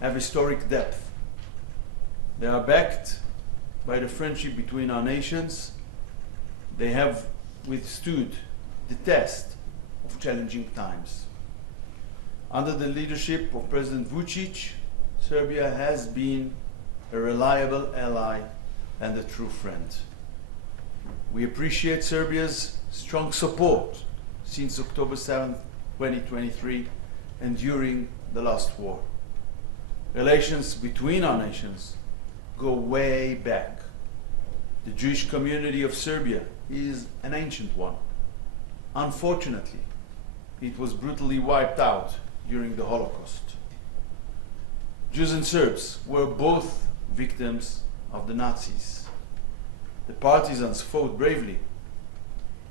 have historic depth. They are backed by the friendship between our nations. They have withstood the test of challenging times. Under the leadership of President Vučić, Serbia has been a reliable ally and a true friend. We appreciate Serbia's strong support since October 7, 2023 and during the last war. Relations between our nations go way back. The Jewish community of Serbia is an ancient one. Unfortunately, it was brutally wiped out during the Holocaust. Jews and Serbs were both victims of the Nazis. The partisans fought bravely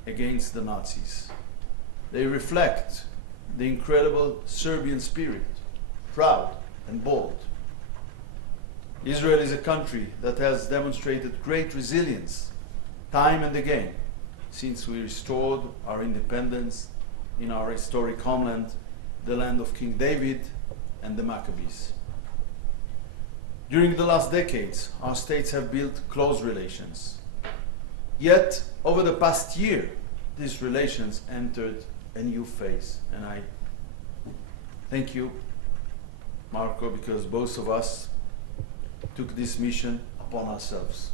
against the Nazis. They reflect the incredible Serbian spirit, proud and bold. Israel is a country that has demonstrated great resilience time and again since we restored our independence in our historic homeland, the land of King David and the Maccabees. During the last decades, our states have built close relations. Yet, over the past year, these relations entered a new phase. And I thank you, Marco, because both of us took this mission upon ourselves.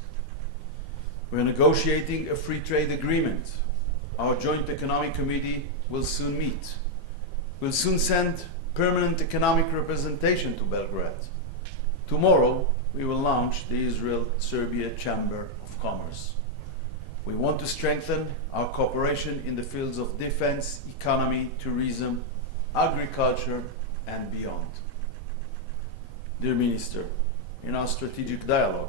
We're negotiating a free trade agreement. Our Joint Economic Committee will soon meet. We'll soon send permanent economic representation to Belgrade. Tomorrow, we will launch the Israel-Serbia Chamber of Commerce. We want to strengthen our cooperation in the fields of defense, economy, tourism, agriculture, and beyond. Dear Minister, in our strategic dialogue,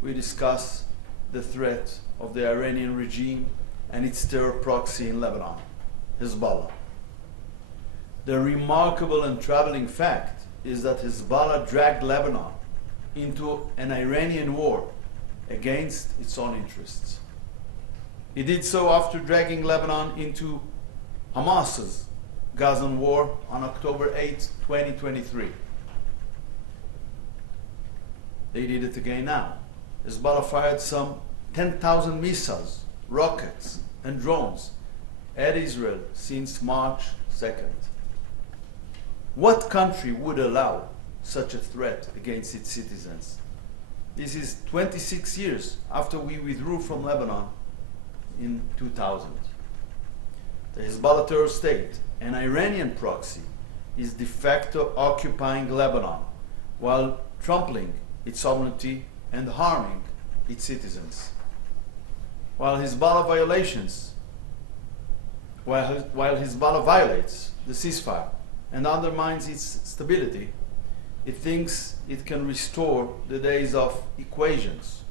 we discuss the threat of the Iranian regime and its terror proxy in Lebanon, Hezbollah. The remarkable and troubling fact is that Hezbollah dragged Lebanon into an Iranian war against its own interests. It did so after dragging Lebanon into Hamas's Gazan war on October 8, 2023. They did it again now. Hezbollah fired some 10,000 missiles, rockets, and drones at Israel since March 2nd. What country would allow such a threat against its citizens? This is 26 years after we withdrew from Lebanon in 2000. The Hezbollah terror state, an Iranian proxy, is de facto occupying Lebanon while trampling its sovereignty and harming its citizens. While Hezbollah violates the ceasefire and undermines its stability, it thinks it can restore the days of equations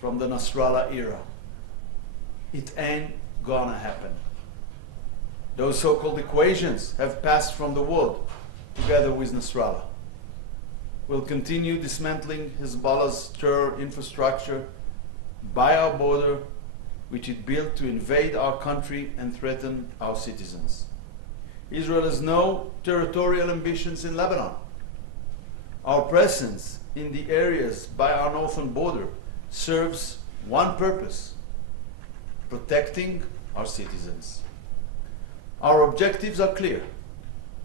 from the Nasrallah era. It ain't gonna happen. Those so-called equations have passed from the world together with Nasrallah. We'll continue dismantling Hezbollah's terror infrastructure by our border, which it built to invade our country and threaten our citizens. Israel has no territorial ambitions in Lebanon. Our presence in the areas by our northern border serves one purpose: protecting our citizens. Our objectives are clear.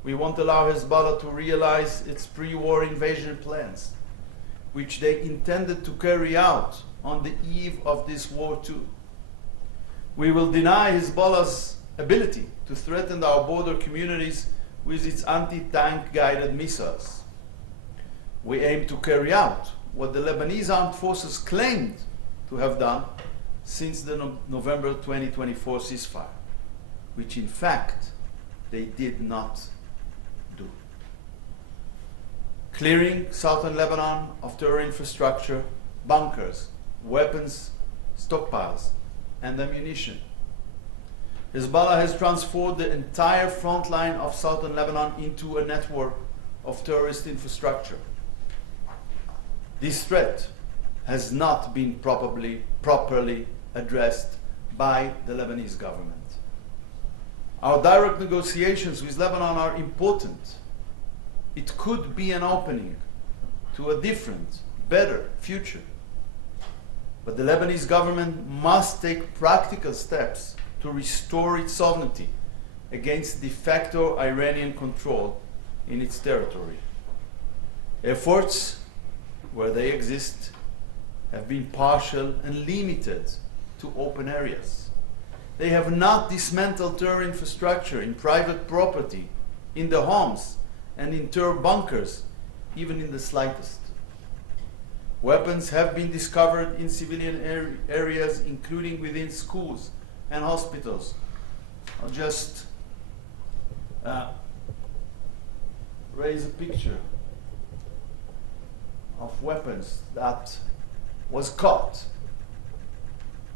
We won't allow Hezbollah to realize its pre-war invasion plans, which they intended to carry out on the eve of this war too. We will deny Hezbollah's ability to threaten our border communities with its anti-tank guided missiles. We aim to carry out what the Lebanese armed forces claimed to have done since the November 2024 ceasefire, which in fact they did not do. Clearing southern Lebanon of terror infrastructure, bunkers, weapons, stockpiles, and ammunition. Hezbollah has transformed the entire front line of southern Lebanon into a network of terrorist infrastructure. This threat has not been properly addressed by the Lebanese government. Our direct negotiations with Lebanon are important. It could be an opening to a different, better future. But the Lebanese government must take practical steps to restore its sovereignty against de facto Iranian control in its territory. Efforts, where they exist, have been partial and limited to open areas. They have not dismantled terror infrastructure in private property, in the homes, and in terror bunkers, even in the slightest. Weapons have been discovered in civilian areas, including within schools and hospitals. I'll just raise a picture of weapons that was caught.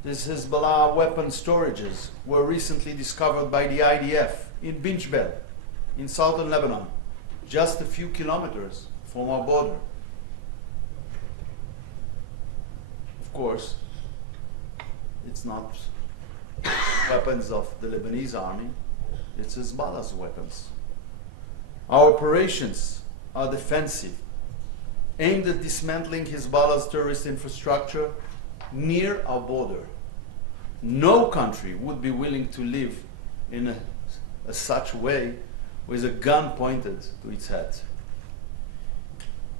These Hezbollah weapon storages were recently discovered by the IDF in Binchbel, in southern Lebanon, just a few kilometers from our border. Of course, it's not weapons of the Lebanese army, it's Hezbollah's weapons. Our operations are defensive, aimed at dismantling Hezbollah's terrorist infrastructure near our border. No country would be willing to live in such way with a gun pointed to its head.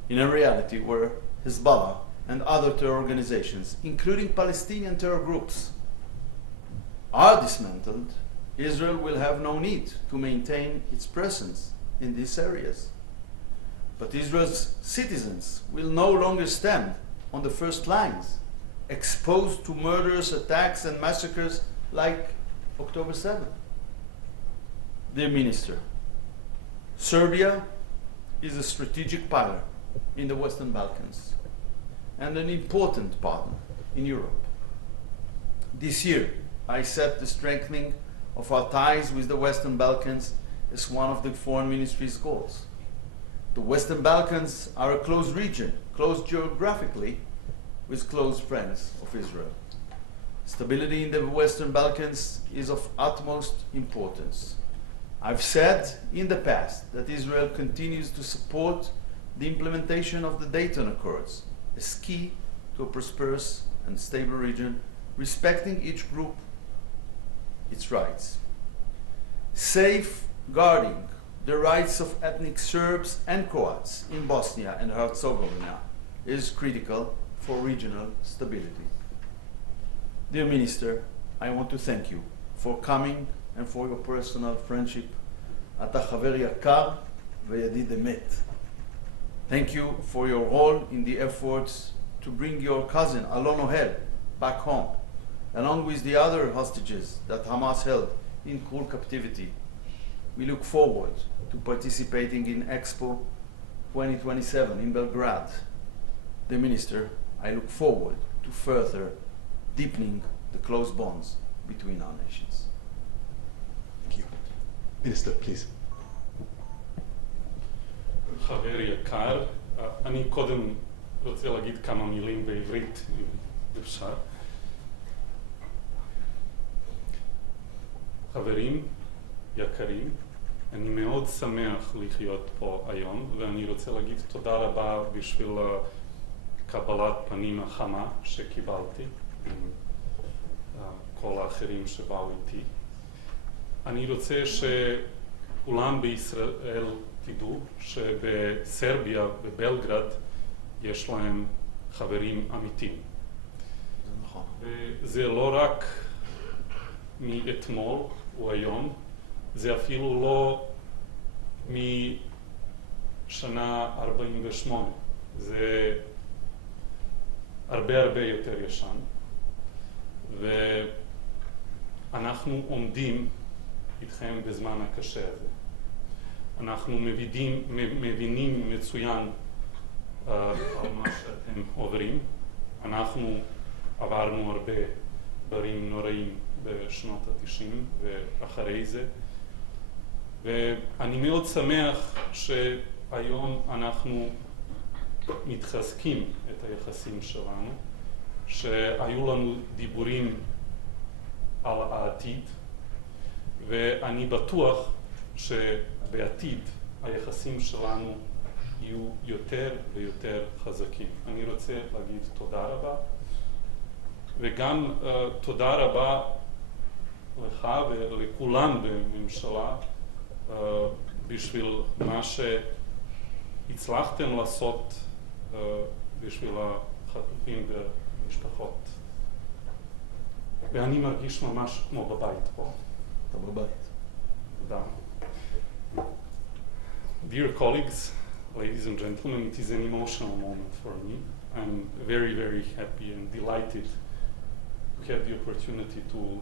In a reality where Hezbollah and other terror organizations, including Palestinian terror groups, are dismantled, Israel will have no need to maintain its presence in these areas. But Israel's citizens will no longer stand on the first lines, exposed to murderous attacks and massacres like October 7th. Dear Minister, Serbia is a strategic partner in the Western Balkans and an important partner in Europe. This year, I set the strengthening of our ties with the Western Balkans as one of the Foreign Ministry's goals. The Western Balkans are a close region, close geographically, with close friends of Israel. Stability in the Western Balkans is of utmost importance. I've said in the past that Israel continues to support the implementation of the Dayton Accords as key to a prosperous and stable region, respecting each group its rights. Safeguarding the rights of ethnic Serbs and Croats in Bosnia and Herzegovina is critical for regional stability. Dear Minister, I want to thank you for coming and for your personal friendship. אתה חבר יקר וידיד אמת. Thank you for your role in the efforts to bring your cousin Alon Ohel back home, along with the other hostages that Hamas held in cruel captivity. We look forward to participating in Expo 2027 in Belgrade. The Minister, I look forward to further deepening the close bonds between our nations. Thank you. Minister, please. חבר יקר, אני קודם רוצה להגיד כמה מילים בעברית, אם אפשר. חברים יקרים, אני מאוד שמח לחיות פה היום, ואני רוצה להגיד תודה רבה בשביל קבלת פנים החמה שקיבלתי עם כל האחרים שבאו איתי. אני רוצה שכולם בישראל תדעו שבסרביה, בבלגרד, יש להם חברים אמיתיים. וזה לא רק מאתמול או היום, זה אפילו לא משנה 48, זה הרבה יותר ישן, ואנחנו עומדים איתכם בזמן הקשה הזה. אנחנו מבינים מצוין על מה שאתם עוברים. אנחנו עברנו הרבה דברים נוראים בשנות ה-90 ואחרי זה, ואני מאוד שמח שהיום אנחנו מתחזקים את היחסים שלנו, שהיו לנו דיבורים על העתיד, ואני בטוח שבעתיד היחסים שלנו יהיו יותר ויותר חזקים. אני רוצה להגיד תודה רבה, וגם תודה רבה לך ולכולם בממשלה בשביל מה שהצלחתם לעשות בשביל החטופים והמשפחות. ואני מרגיש ממש כמו בבית פה. אתה בבית. תודה. Dear colleagues, ladies and gentlemen, it is an emotional moment for me. I'm very, very happy and delighted to have the opportunity to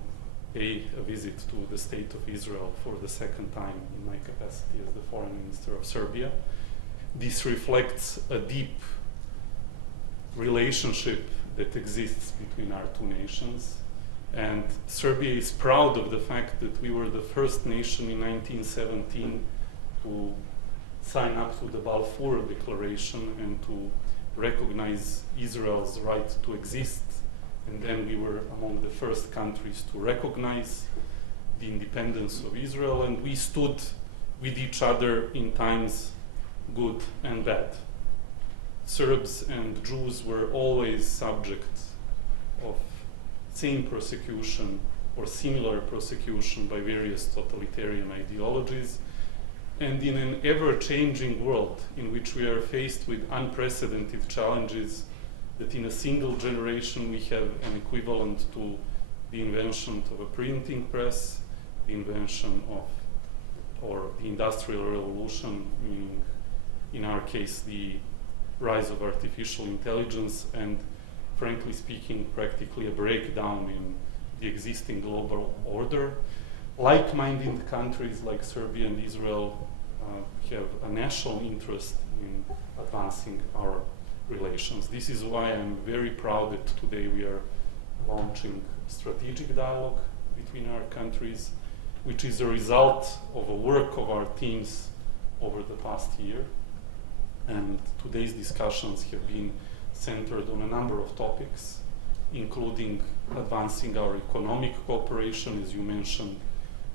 pay a visit to the State of Israel for the second time in my capacity as the Foreign Minister of Serbia. This reflects a deep relationship that exists between our two nations. And Serbia is proud of the fact that we were the first nation in 1917 to sign up to the Balfour Declaration and to recognize Israel's right to exist. And then we were among the first countries to recognize the independence of Israel, and we stood with each other in times good and bad. Serbs and Jews were always subject of same persecution or similar persecution by various totalitarian ideologies. And in an ever-changing world in which we are faced with unprecedented challenges, that in a single generation we have an equivalent to the invention of a printing press, the invention of, or the Industrial Revolution, meaning in our case the rise of artificial intelligence, and frankly speaking, practically a breakdown in the existing global order. Like-minded countries like Serbia and Israel have a national interest in advancing our relations. This is why I'm very proud that today we are launching a strategic dialogue between our countries, which is a result of a work of our teams over the past year. And today's discussions have been centered on a number of topics, including advancing our economic cooperation. As you mentioned,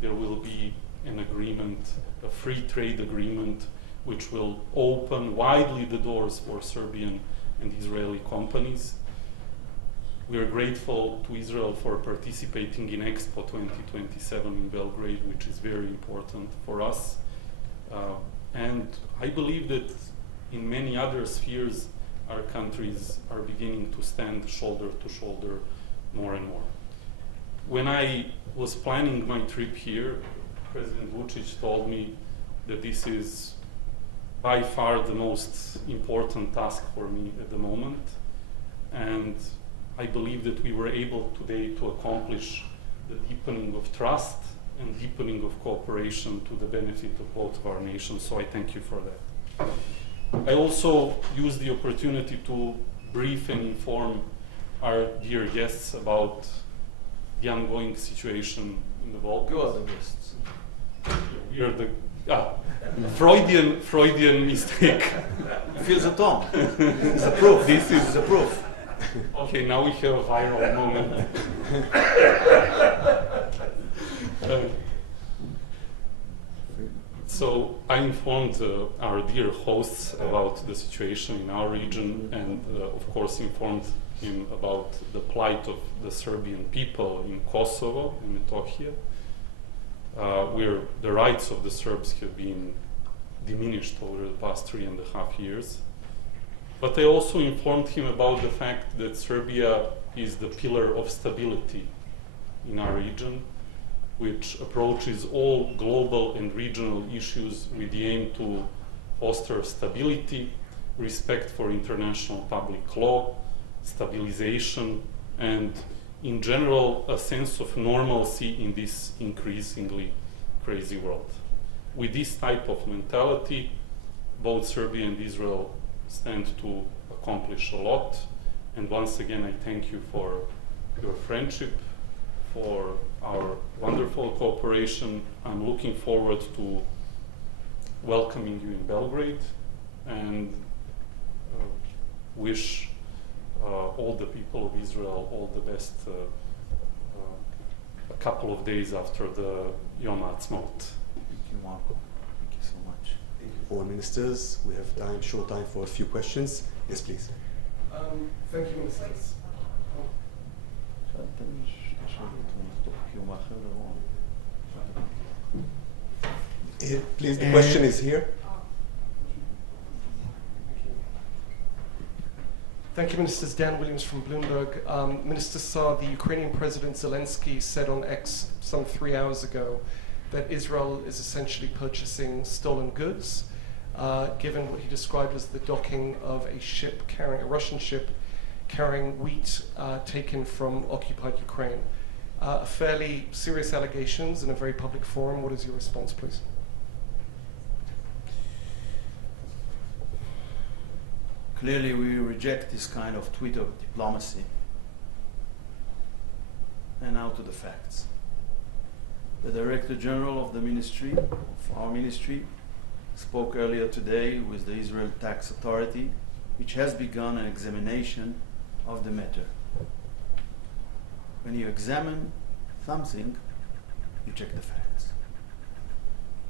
there will be an agreement, a free trade agreement, which will open widely the doors for Serbian and Israeli companies. We are grateful to Israel for participating in Expo 2027 in Belgrade, which is very important for us. And I believe that in many other spheres, our countries are beginning to stand shoulder to shoulder more and more. When I was planning my trip here, President Vučić told me that this is by far the most important task for me at the moment. And I believe that we were able today to accomplish the deepening of trust and deepening of cooperation to the benefit of both of our nations. So I thank you for that. I also use the opportunity to brief and inform our dear guests about the ongoing situation in the Balkans. You are the guests. We are the Freudian mistake. Feels at home. It's a proof. This is a proof. Okay, now we have a viral moment. So I informed our dear hosts about the situation in our region, and of course informed him about the plight of the Serbian people in Kosovo and Metohija, where the rights of the Serbs have been diminished over the past 3.5 years. But I also informed him about the fact that Serbia is the pillar of stability in our region, which approaches all global and regional issues with the aim to foster stability, respect for international public law, stabilization, and in general a sense of normalcy in this increasingly crazy world. With this type of mentality, both Serbia and Israel stand to accomplish a lot. And once again, I thank you for your friendship, for our wonderful cooperation. I'm looking forward to welcoming you in Belgrade, and wish all the people of Israel all the best a couple of days after the Yom Ha'atzmaut. Thank you, Marco. Thank you so much. Thank you. all ministers. We have short time for a few questions. Yes, please. Thank you, ministers. Please, the question is here. Thank you, Ministers. Dan Williams from Bloomberg. Minister Saar, the Ukrainian President Zelensky said on X some 3 hours ago that Israel is essentially purchasing stolen goods, given what he described as the docking of a Russian ship carrying wheat taken from occupied Ukraine. Fairly serious allegations in a very public forum. What is your response, please? Clearly, we reject this kind of Twitter diplomacy. And now to the facts. The Director General of the Ministry, of our ministry, spoke earlier today with the Israel Tax Authority, which has begun an examination of the matter. When you examine something, you check the facts.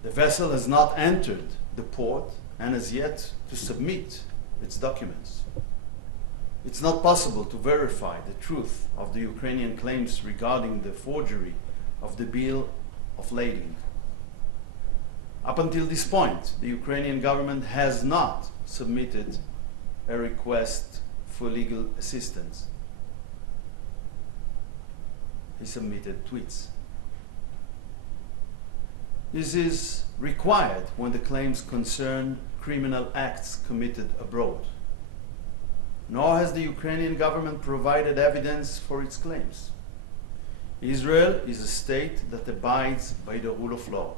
The vessel has not entered the port and has yet to submit its documents. It's not possible to verify the truth of the Ukrainian claims regarding the forgery of the bill of lading. Up until this point, the Ukrainian government has not submitted a request for legal assistance. He submitted tweets. This is required when the claims concern criminal acts committed abroad. Nor has the Ukrainian government provided evidence for its claims. Israel is a state that abides by the rule of law.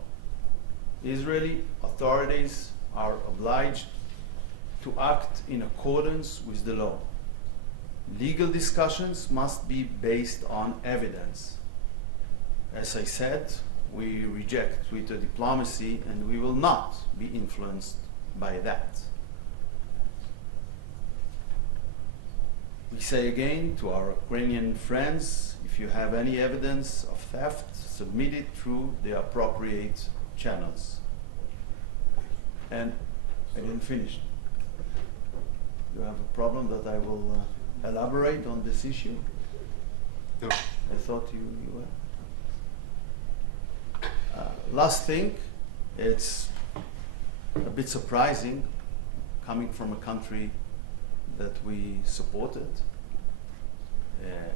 Israeli authorities are obliged to act in accordance with the law. Legal discussions must be based on evidence. As I said, we reject Twitter diplomacy and we will not be influenced by that. We say again to our Ukrainian friends, if you have any evidence of theft, submit it through the appropriate channels. And I didn't finish. You have a problem that I will elaborate on this issue? No. I thought you were. Last thing, it's a bit surprising coming from a country that we supported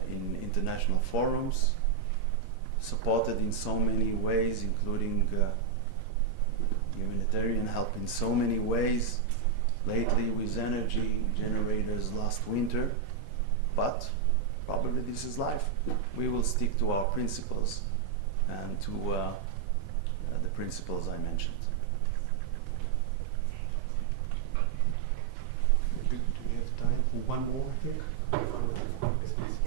in international forums, supported in so many ways, including humanitarian help in so many ways, lately with energy generators last winter, but probably this is life. We will stick to our principles and to the principles I mentioned. Do we have time for one more, I think? Yes, please.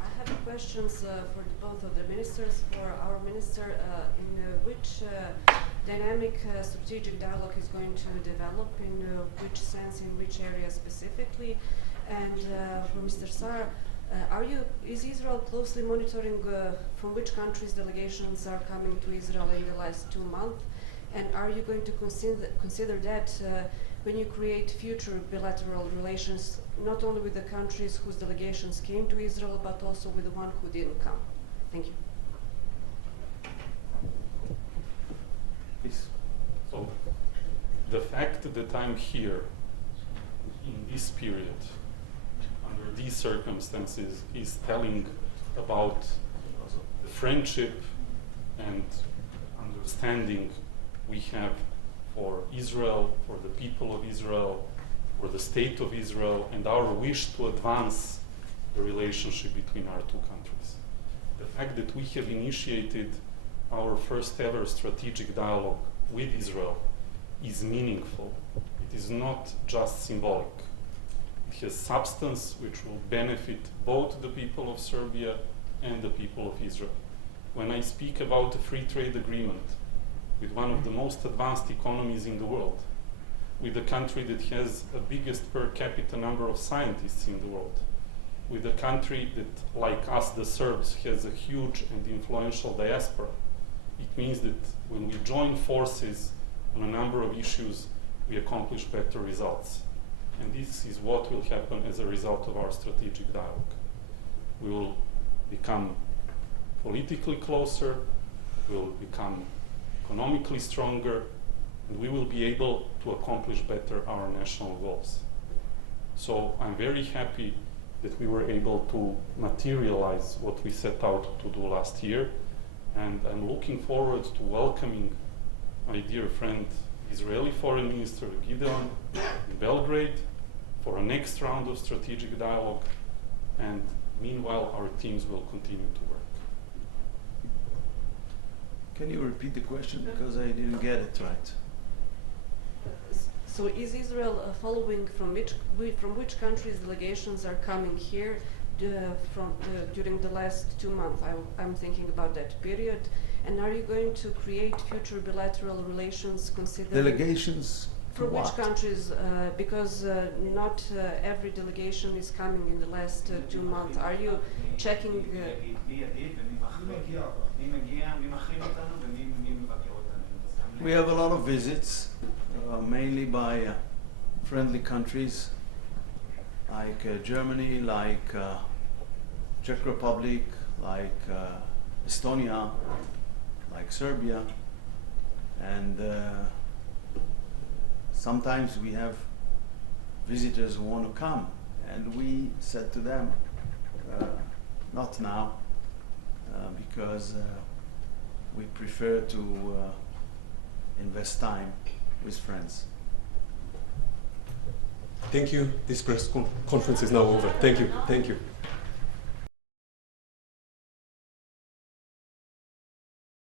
I have questions for both of the ministers. For our minister, in which dynamic strategic dialogue is going to develop, in which sense, in which area specifically? And for Mr. Saar, is Israel closely monitoring from which countries delegations are coming to Israel in the last 2 months? And are you going to consider that when you create future bilateral relations, not only with the countries whose delegations came to Israel, but also with the one who didn't come? Thank you. Please. So, the fact that I'm here in this period, under these circumstances, is telling about the friendship and understanding we have for Israel, for the people of Israel, for the state of Israel, and our wish to advance the relationship between our two countries. The fact that we have initiated our first ever strategic dialogue with Israel is meaningful. It is not just symbolic. It has substance which will benefit both the people of Serbia and the people of Israel. When I speak about a free trade agreement with one of the most advanced economies in the world, with a country that has the biggest per capita number of scientists in the world, with a country that, like us, the Serbs, has a huge and influential diaspora, It means that when we join forces on a number of issues, we accomplish better results. And this is what will happen as a result of our strategic dialogue. We will become politically closer, we will become economically stronger, and we will be able to accomplish better our national goals. So I'm very happy that we were able to materialize what we set out to do last year, and I'm looking forward to welcoming my dear friend, Israeli Foreign Minister Gideon, in Belgrade for a next round of strategic dialogue, and meanwhile our teams will continue to work. Can you repeat the question, because I didn't get it right? So is Israel following from which countries delegations are coming here during the last 2 months? I'm thinking about that period. And are you going to create future bilateral relations considering... Delegations to From which what? countries? Because not every delegation is coming in the last 2 months. Are you checking... We have a lot of visits, mainly by friendly countries like Germany, like Czech Republic, like Estonia, like Serbia, and sometimes we have visitors who want to come, and we said to them, not now, because we prefer to invest time with friends. Thank you. This press conference is now over. Thank you. Thank you.